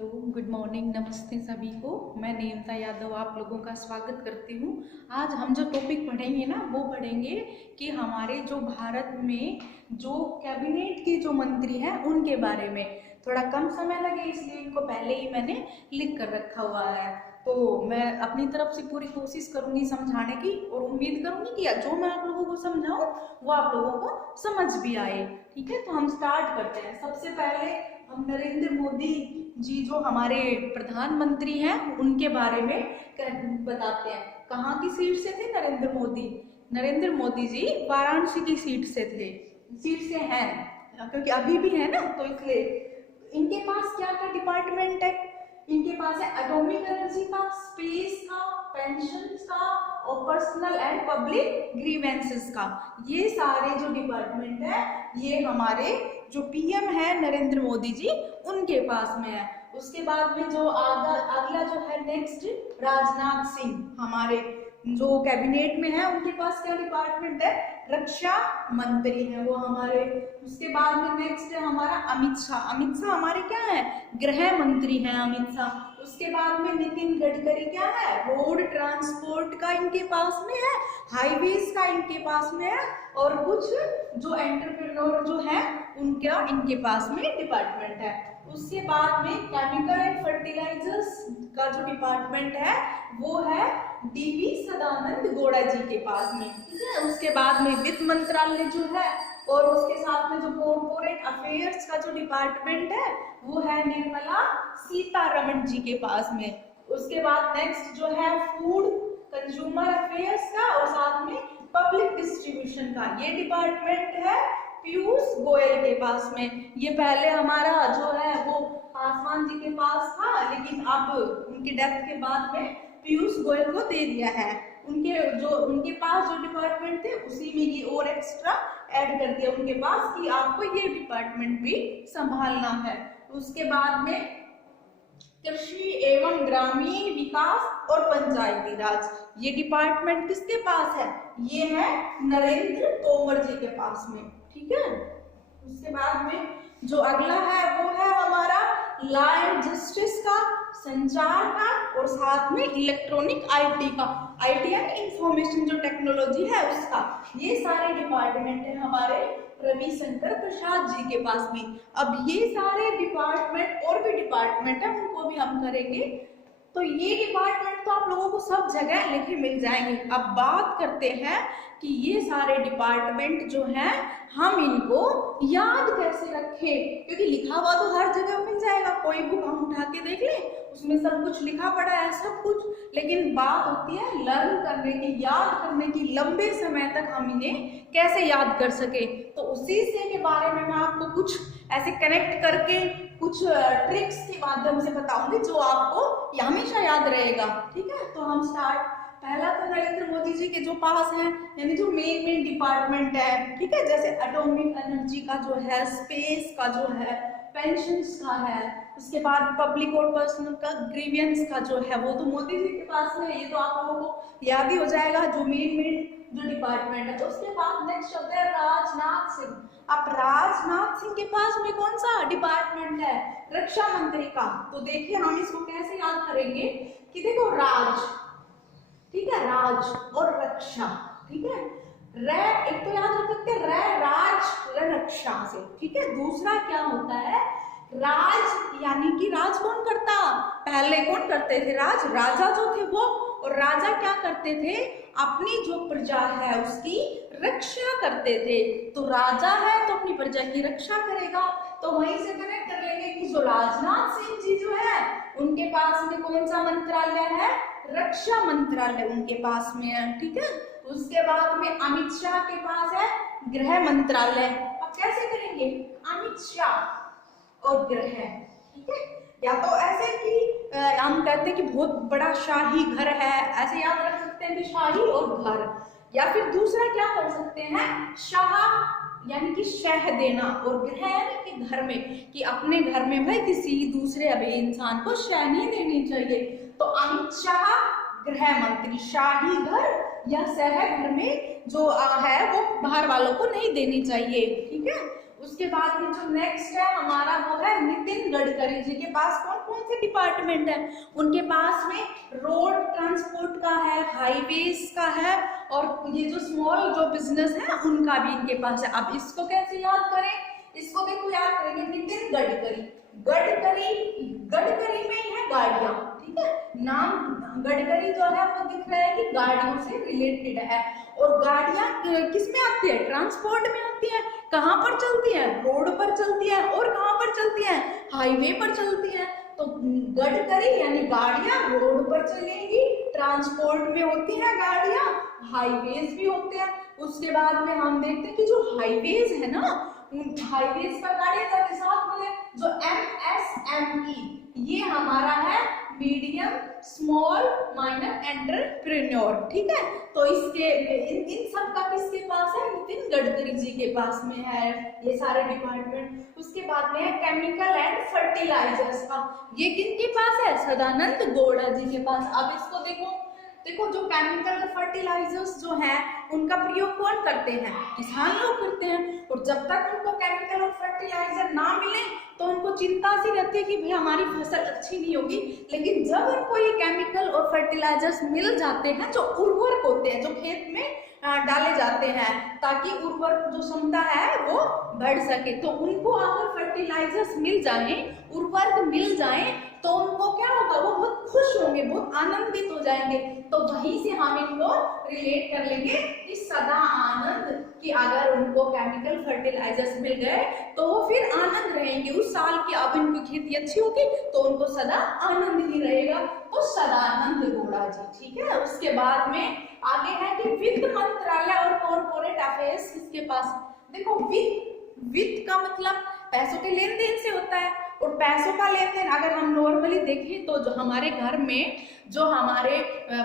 Hello, good morning, नमस्ते सभी को। मैं नेमता यादव आप लोगों का स्वागत करती हूँ। आज हम जो टॉपिक पढ़ेंगे ना वो पढ़ेंगे कि हमारे जो भारत में जो कैबिनेट के जो मंत्री हैं उनके बारे में। थोड़ा कम समय लगे इसलिए इनको पहले ही मैंने लिख कर रखा हुआ है। तो मैं अपनी तरफ से पूरी कोशिश करूंगी समझाने की और उम्मीद करूंगी कि जो मैं आप लोगों को समझाऊं वो आप लोगों को समझ भी आए। ठीक है, तो हम स्टार्ट करते हैं। सबसे पहले हम नरेंद्र मोदी जी जो हमारे प्रधानमंत्री हैं उनके बारे में बताते हैं। कहाँ की सीट से थे नरेंद्र मोदी? नरेंद्र मोदी जी वाराणसी की सीट से हैं, क्योंकि अभी भी है ना, तो इसलिए इनके पास क्या क्या डिपार्टमेंट है? इनके पास है एटॉमिक एनर्जी का, स्पेस का, पेंशन का और पर्सनल एंड पब्लिक ग्रीवेंसेस का। ये सारे जो डिपार्टमेंट है ये हमारे जो पीएम है नरेंद्र मोदी जी उनके पास में है। उसके बाद में जो अगला जो है नेक्स्ट, राजनाथ सिंह हमारे जो कैबिनेट में है उनके पास क्या डिपार्टमेंट है? रक्षा मंत्री है वो हमारे। उसके बाद में नेक्स्ट है हमारा अमित शाह। अमित शाह हमारे क्या है? गृह मंत्री हैं अमित शाह। उसके बाद में नितिन गडकरी क्या है? रोड ट्रांसपोर्ट का इनके पास में है, हाईवेज का इनके पास में है और कुछ जो एंटरप्रेन्योर जो है उनका इनके पास में डिपार्टमेंट है। उसके बाद में केमिकल एंड फर्टिलाइजर्स का जो डिपार्टमेंट है वो है डीवी सदानंद गौड़ा जी के पास में। ठीक है, उसके बाद में वित्त मंत्रालय जो है और उसके साथ में जो कॉर्पोरेट अफेयर्स का जो डिपार्टमेंट है वो है निर्मला सीतारमण जी के पास में। उसके बाद नेक्स्ट जो है फूड कंज्यूमर अफेयर्स का और साथ में पब्लिक डिस्ट्रीब्यूशन का ये डिपार्टमेंट है पीयूष गोयल के पास में। ये पहले हमारा जो है वो पासवान जी के पास था, लेकिन अब उनकी डेथ के बाद में पीयूष गोयल को दे दिया है। उनके पास जो डिपार्टमेंट थे उसी में ये और एक्स्ट्रा ऐड कर दिया उनके पास कि आपको ये डिपार्टमेंट भी संभालना है। उसके बाद में कृषि एवं ग्रामीण विकास और पंचायती राज ये डिपार्टमेंट किसके पास है? ये है नरेंद्र तोमर जी के पास में। ठीक है, उसके बाद में जो अगला है वो है हमारा लॉ एंड जस्टिस का, संचार का और साथ में इलेक्ट्रॉनिक आईटी का, आईटी एंड इंफॉर्मेशन जो टेक्नोलॉजी है उसका। ये सारे डिपार्टमेंट है हमारे रविशंकर प्रसाद जी के पास में। अब ये सारे डिपार्टमेंट और भी डिपार्टमेंट है उनको भी हम करेंगे। तो ये डिपार्टमेंट तो आप लोगों को सब जगह लिखे मिल जाएंगे। अब बात करते हैं कि ये सारे डिपार्टमेंट जो हैं हम इनको याद कैसे रखें, क्योंकि लिखा हुआ तो हर जगह मिल जाएगा। कोई बुक हम उठा के देख लें उसमें सब कुछ लिखा पड़ा है सब कुछ, लेकिन बात होती है लर्न करने की, याद करने की, लंबे समय तक हम इन्हें कैसे याद कर सके। तो उसी से के बारे में मैं आपको कुछ ऐसे कनेक्ट करके कुछ ट्रिक्स के माध्यम से बताऊंगी जो आपको हमेशा याद रहेगा। ठीक है, तो हम स्टार्ट। पहला तो नरेंद्र मोदी जी के जो पास है यानी जो मेन डिपार्टमेंट है, ठीक है, जैसे एटॉमिक एनर्जी का जो है, स्पेस का जो है, पेंशन्स का है, उसके बाद पब्लिक और पर्सनल का ग्रीवियंस का जो है वो तो मोदी जी के पास में, ये तो आप लोगों को याद ही हो जाएगा जो मेन जो डिपार्टमेंट है। तो उसके बाद नेक्स्ट शब्द है राजनाथ सिंह। अब राजनाथ सिंह के पास में कौन सा डिपार्टमेंट है? रक्षा मंत्री का। तो देखिए हम इसको कैसे याद करेंगे कि देखो राज, ठीक है, राज और रक्षा, ठीक है, एक तो याद रख सकते राज रक्षा से। ठीक है, दूसरा क्या होता है? राज यानी कि राज कौन करता? पहले कौन करते थे राज? राजा जो थे वो। और राजा क्या करते थे? अपनी जो प्रजा है उसकी रक्षा करते थे। तो राजा है तो अपनी प्रजा की रक्षा करेगा। तो वहीं से कनेक्ट कर लेंगे कि जो राजनाथ सिंह जी जो है उनके पास में कौन सा मंत्रालय है? रक्षा मंत्रालय उनके पास में है। ठीक है, उसके बाद में अमित शाह के पास है गृह मंत्रालय। अब कैसे करेंगे? अमित शाह और गृह। ठीक है, या तो ऐसे कि हम कहते हैं कि बहुत बड़ा शाही घर है, ऐसे याद रख सकते हैं कि शाही और घर। या फिर दूसरा क्या कर सकते हैं? शाह यानी कि शह देना और गृह यानी कि घर में, कि अपने घर में भाई किसी दूसरे अभी इंसान को शह नहीं देनी चाहिए। तो अमित शाह गृह मंत्री, शाही घर या शह घर में जो है वो बाहर वालों को नहीं देनी चाहिए। ठीक है, उसके बाद में जो नेक्स्ट है हमारा वो है नितिन गडकरी जी के पास कौन कौन से डिपार्टमेंट है, उनके पास में रोड ट्रांसपोर्ट का है, हाईवेज का है, और ये जो स्मॉल जो बिजनेस है उनका भी इनके पास है। अब इसको कैसे याद करें, इसको देखो याद करेंगे, नितिन गडकरी, गडकरी गडकरी में ही है गाड़ियां, ठीक है, नाम गडकरी जो है वो दिख रहा है कि गाड़ियों से रिलेटेड है, और गाड़ियां किस में आती है, ट्रांसपोर्ट में आती है, कहाँ पर चलती है, रोड पर चलती है, और कहाँ पर चलती है, हाईवे पर चलती है। तो गडकरी यानी गाड़ियां रोड पर चलेंगी, ट्रांसपोर्ट में होती है गाड़ियां, हाईवेज भी होते हैं। उसके बाद में हम देखते हैं कि जो हाईवेज है ना, उन हाईवेज पर गाड़ियां के साथ में जो MSME ये हमारा है मीडियम स्मॉल माइनर एंटरप्रेन्योर, ठीक है। तो इसके इन सब का किसके पास है, नितिन गडकरी जी के पास में है ये सारे डिपार्टमेंट। उसके बाद में है केमिकल एंड फर्टिलाइजर्स का, ये किनके पास है, सदानंद गौड़ा जी के पास। अब इसको देखो, देखो जो केमिकल फर्टिलाइजर्स जो है उनका प्रयोग कौन करते हैं, किसान लोग करते हैं, और जब तक उनको केमिकल और फर्टिलाइजर ना मिले तो उनको चिंता सी रहती है कि भाई हमारी फसल अच्छी नहीं होगी। लेकिन जब उनको ये केमिकल और फर्टिलाइजर्स मिल जाते हैं जो उर्वरक होते हैं, जो खेत में डाले जाते हैं ताकि उर्वरक जो क्षमता है वो बढ़ सके, तो उनको अगर फर्टिलाइजर्स मिल जाए, उर्वरक मिल जाए, तो उनको क्या होगा, वो बहुत खुश होंगे, बहुत आनंदित हो जाएंगे। तो वहीं से हम इनको रिलेट कर लेंगे कि सदा आनंद, कि अगर उनको केमिकल फर्टिलाइजर्स मिल गए तो वो फिर आनंद रहेंगे उस साल की। अब इनकी खेती अच्छी होगी तो उनको सदा आनंद ही रहेगा, तो सदानंद गौड़ा जी, ठीक है। उसके बाद में आगे है कि वित्त मंत्रालय और कॉर्पोरेट अफेयर्स किसके पास, देखो वित्त का मतलब पैसों के लेन देन से होता है, और पैसों का लेन देन अगर हम नॉर्मली देखें तो जो हमारे घर में जो हमारे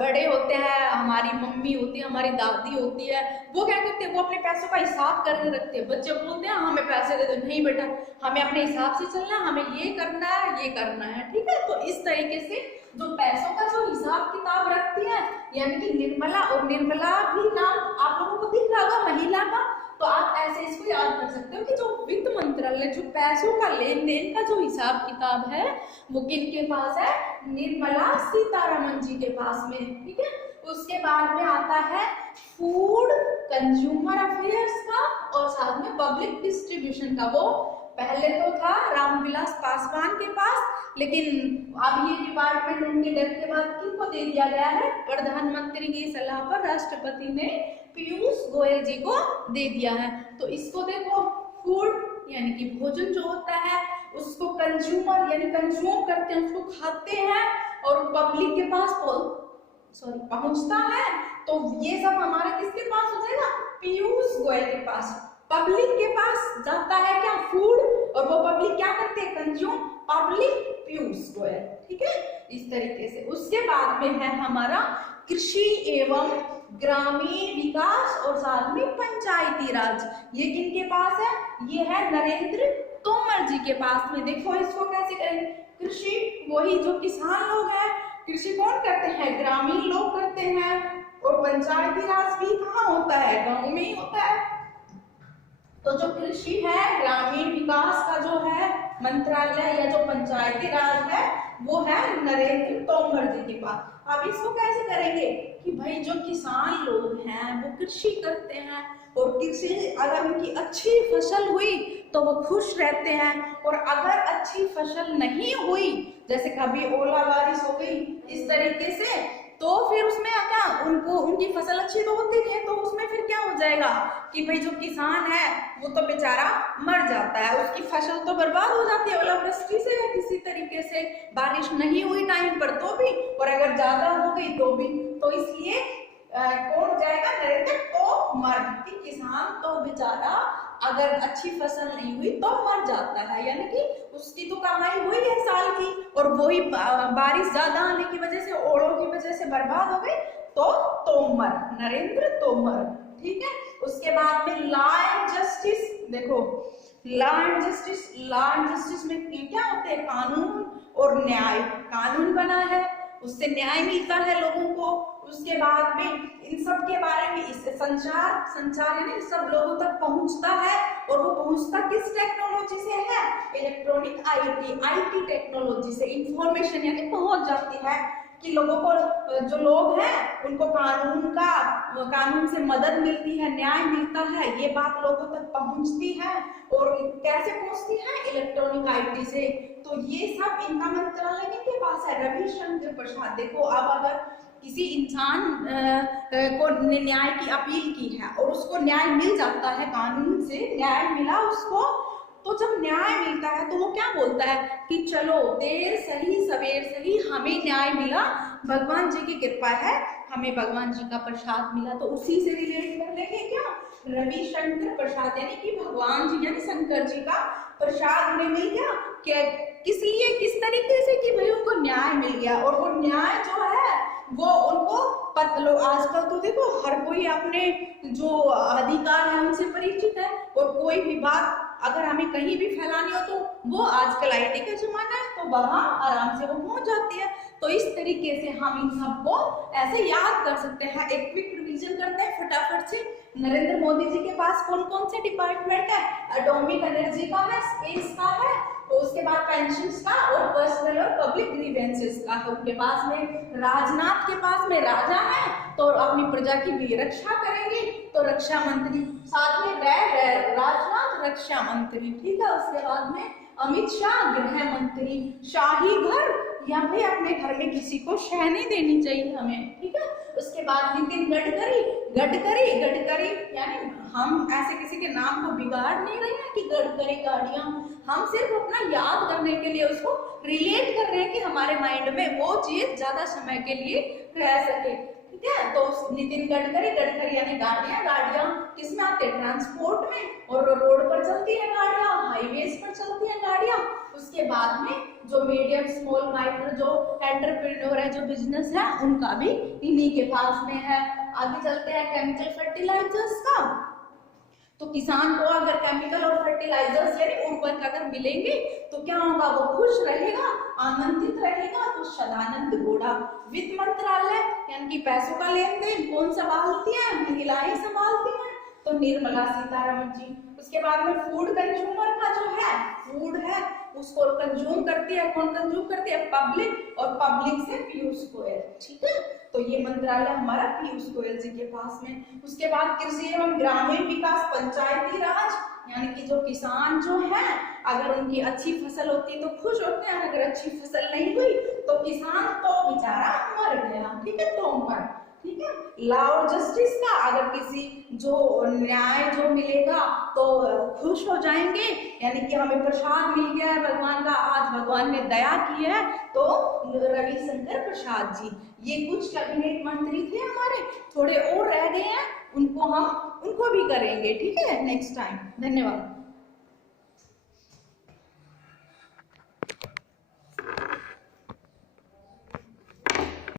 बड़े होते हैं, हमारी मम्मी होती है, हमारी दादी होती है, वो क्या करते हैं, वो अपने पैसों का हिसाब करके रखते हैं। बच्चे बोलते हैं हमें पैसे दे दो, नहीं बेटा हमें अपने हिसाब से चलना, हमें ये करना है, ये करना है, ठीक है। तो इस तरीके से जो पैसों का जो हिसाब किताब रखती है, यानी कि निर्मला, और निर्मला भी नाम आप लोगों को दिख रहा होगा महिला का, तो आप ऐसे इसको याद कर सकते हो कि जो वित्त मंत्रालय जो पैसों का लेन देन का जो हिसाब किताब है वो किनके पास है, निर्मला सीतारमण जी के पास में, ठीक है। उसके बाद में आता है फूड कंज्यूमर अफेयर्स का और साथ में पब्लिक डिस्ट्रीब्यूशन का। वो पहले तो था रामविलास पासवान के पास, लेकिन अब ये डिपार्टमेंट उनके डेथ के बाद किनको दे दिया गया है, प्रधानमंत्री की सलाह पर राष्ट्रपति ने पीयूष गोयल जी को दे दिया है। तो इसको देखो, फूड यानी कि भोजन जो होता है उसको कंज्यूमर यानी कंज्यूम करते हैं, उसको खाते हैं, और पब्लिक के पास पहुंचता है, तो ये सब हमारे किसके पास हो जाएगा, पीयूष गोयल के पास। पब्लिक के पास जाता है क्या, फूड, और वो पब्लिक क्या करते हैं, कंज्यूम, पब्लिक पीयूष गोयल, ठीक है, इस तरीके से। उसके बाद में है हमारा कृषि एवं ग्रामीण विकास और साथ में पंचायती राज, ये किनके पास है, ये है नरेंद्र तोमर जी के पास में। देखो इसको कैसे करेंगे, कृषि वही जो किसान लोग हैं, कृषि कौन करते हैं, ग्रामीण लोग करते हैं, और पंचायती राज भी कहाँ होता है, गांव में ही होता है। तो जो कृषि है, ग्रामीण विकास का जो है मंत्रालय या जो पंचायती राज है वो है नरेंद्र तोमर जी के पास। अब इसको कैसे करेंगे कि भाई जो किसान लोग हैं वो कृषि करते हैं, और कृषि अगर उनकी अच्छी फसल हुई तो वो खुश रहते हैं, और अगर अच्छी फसल नहीं हुई, जैसे कभी ओला बारिश हो गई इस तरीके से, तो फिर उसमें क्या, उनको उनकी फसल अच्छी तो होती नहीं है, तो उसमें फिर क्या हो जाएगा कि भाई जो किसान है वो तो बेचारा मर जाता है, उसकी फसल तो बर्बाद हो जाती है ओलावृष्टि से या किसी तरीके से, बारिश नहीं हुई टाइम पर तो भी, और अगर ज्यादा हो गई तो भी। तो इसलिए कौन हो जाएगा, नरेंद्र तोमर, कि किसान तो बेचारा अगर अच्छी फसल नहीं हुई तो मर जाता है, यानी कि उसकी तो कमाई हुई है साल की, और वही बारिश ज्यादा आने की वजह से, ओलों की वजह से बर्बाद हो गई, तो तोमर, नरेंद्र तोमर, ठीक है। उसके बाद में लॉ एंड जस्टिस, देखो लॉ एंड जस्टिस में क्या होते हैं, कानून और न्याय। कानून बना है उससे न्याय मिलता है लोगों को, उसके बाद में इन सब के बारे में इस संचार यानी सब लोगों तक पहुंचता है, और वो पहुंचता किस टेक्नोलॉजी से है, इलेक्ट्रॉनिक आईटी टेक्नोलॉजी से इंफॉर्मेशन यानी पहुंच जाती है कि लोगों को, जो लोग हैं उनको कानून से मदद मिलती है, न्याय मिलता है, ये बात लोगों तक पहुंचती है। और कैसे पहुंचती है, इलेक्ट्रॉनिक आईटी से। तो ये सब इनका मंत्रालय किसके पास है, रविशंकर प्रसाद। देखो अब अगर किसी इंसान को न्याय की अपील की है और उसको न्याय मिल जाता है, कानून से न्याय मिला उसको, तो जब न्याय मिलता है तो वो क्या बोलता है कि चलो देर सही सवेर सही हमें न्याय मिला, भगवान जी की कृपा है, हमें भगवान जी का प्रसाद मिला। तो उसी से रिलेट कर लेंगे क्या, रविशंकर प्रसाद यानी कि भगवान जी यानी शंकर जी का प्रसाद उन्हें मिल गया। क्या, किस लिए, किस तरीके से कि भाई उनको न्याय मिल गया। और वो न्याय जो है वो उनको लो आजकल तो देखो हर कोई अपने जो अधिकार है उनसे परिचित है, और कोई भी बात अगर हमें कहीं भी फैलानी हो तो वो आजकल आईटी का जमाना है, तो वहां आराम से वो पहुंच जाती है। तो इस तरीके से हम इन सबको ऐसे याद कर सकते हैं। एक क्विक रिवीजन करते हैं फटाफट से। नरेंद्र मोदी जी के पास कौन कौन से डिपार्टमेंट है, एटॉमिक एनर्जी का है, स्पेस का है, तो उसके बाद पेंशन्स का और पर्सनल और पब्लिक ग्रीवेंसेस का है। उनके पास में राजनाथ के पास में राजा है, तो अपनी प्रजा की भी रक्षा करेंगे, तो रक्षा मंत्री। साथ में राजनाथ रक्षा मंत्री, ठीक है। उसके बाद में अमित शाह गृह मंत्री, शाही घर या फिर अपने घर में किसी को शह नहीं देनी चाहिए हमें, ठीक है। उसके बाद नितिन गडकरी यानी हम ऐसे किसी के नाम को बिगाड़ नहीं रहे हैं कि गडकरी गाड़ियां, हम सिर्फ अपना याद करने के लिए उसको रिलेट कर रहे हैं कि हमारे माइंड में वो चीज ज्यादा समय के लिए रह सके, ठीक है। तो नितिन गडकरी यानी गाड़ियां किसमें आते हैं, ट्रांसपोर्ट में, और रोड पर चलती है गाड़ियां, हाईवेज पर चलती है गाड़ियां। उसके बाद में जो मीडियम स्मॉल माइक्रो जो एंटरप्रेन्योर है, जो बिजनेस है, उनका भी इन्हीं के पास में है। आगे चलते हैं केमिकल फर्टिलाइजर्स का। तो किसान को अगर केमिकल और फर्टिलाइजर्स यानी उर्वरक अगर मिलेंगे तो क्या होगा, वो खुश रहेगा, आनंदित रहेगा। तो सदानंद गौड़ा। वित्त मंत्रालय यानी कि पैसों का लेन देन कौन संभालती है, महिलाएं संभालती हैं, तो निर्मला सीतारमण जी। उसके बाद में फूड कंज्यूमर का जो है, फूड है उसको कंज्यूम करती है, कौन कंज्यूम करती है, पब्लिक, और पब्लिक से पीयूष गोयल, ठीक है। तो ये मंत्रालय हमारा पीयूष गोयल जी के पास में। उसके बाद कृषि एवं ग्रामीण विकास पंचायती राज यानी कि जो किसान जो है अगर उनकी अच्छी फसल होती तो खुश होते हैं, अगर अच्छी फसल नहीं हुई तो किसान तो बेचारा मर गया, ठीक है, तो मर, ठीक है। लॉ और जस्टिस का अगर किसी जो न्याय जो मिलेगा तो खुश हो जाएंगे, यानी कि हमें प्रसाद मिल गया है भगवान का, आज भगवान ने दया की है, तो रविशंकर प्रसाद जी। ये कुछ कैबिनेट मंत्री थे हमारे, थोड़े और रह गए हैं, उनको भी करेंगे, ठीक है, नेक्स्ट टाइम। धन्यवाद।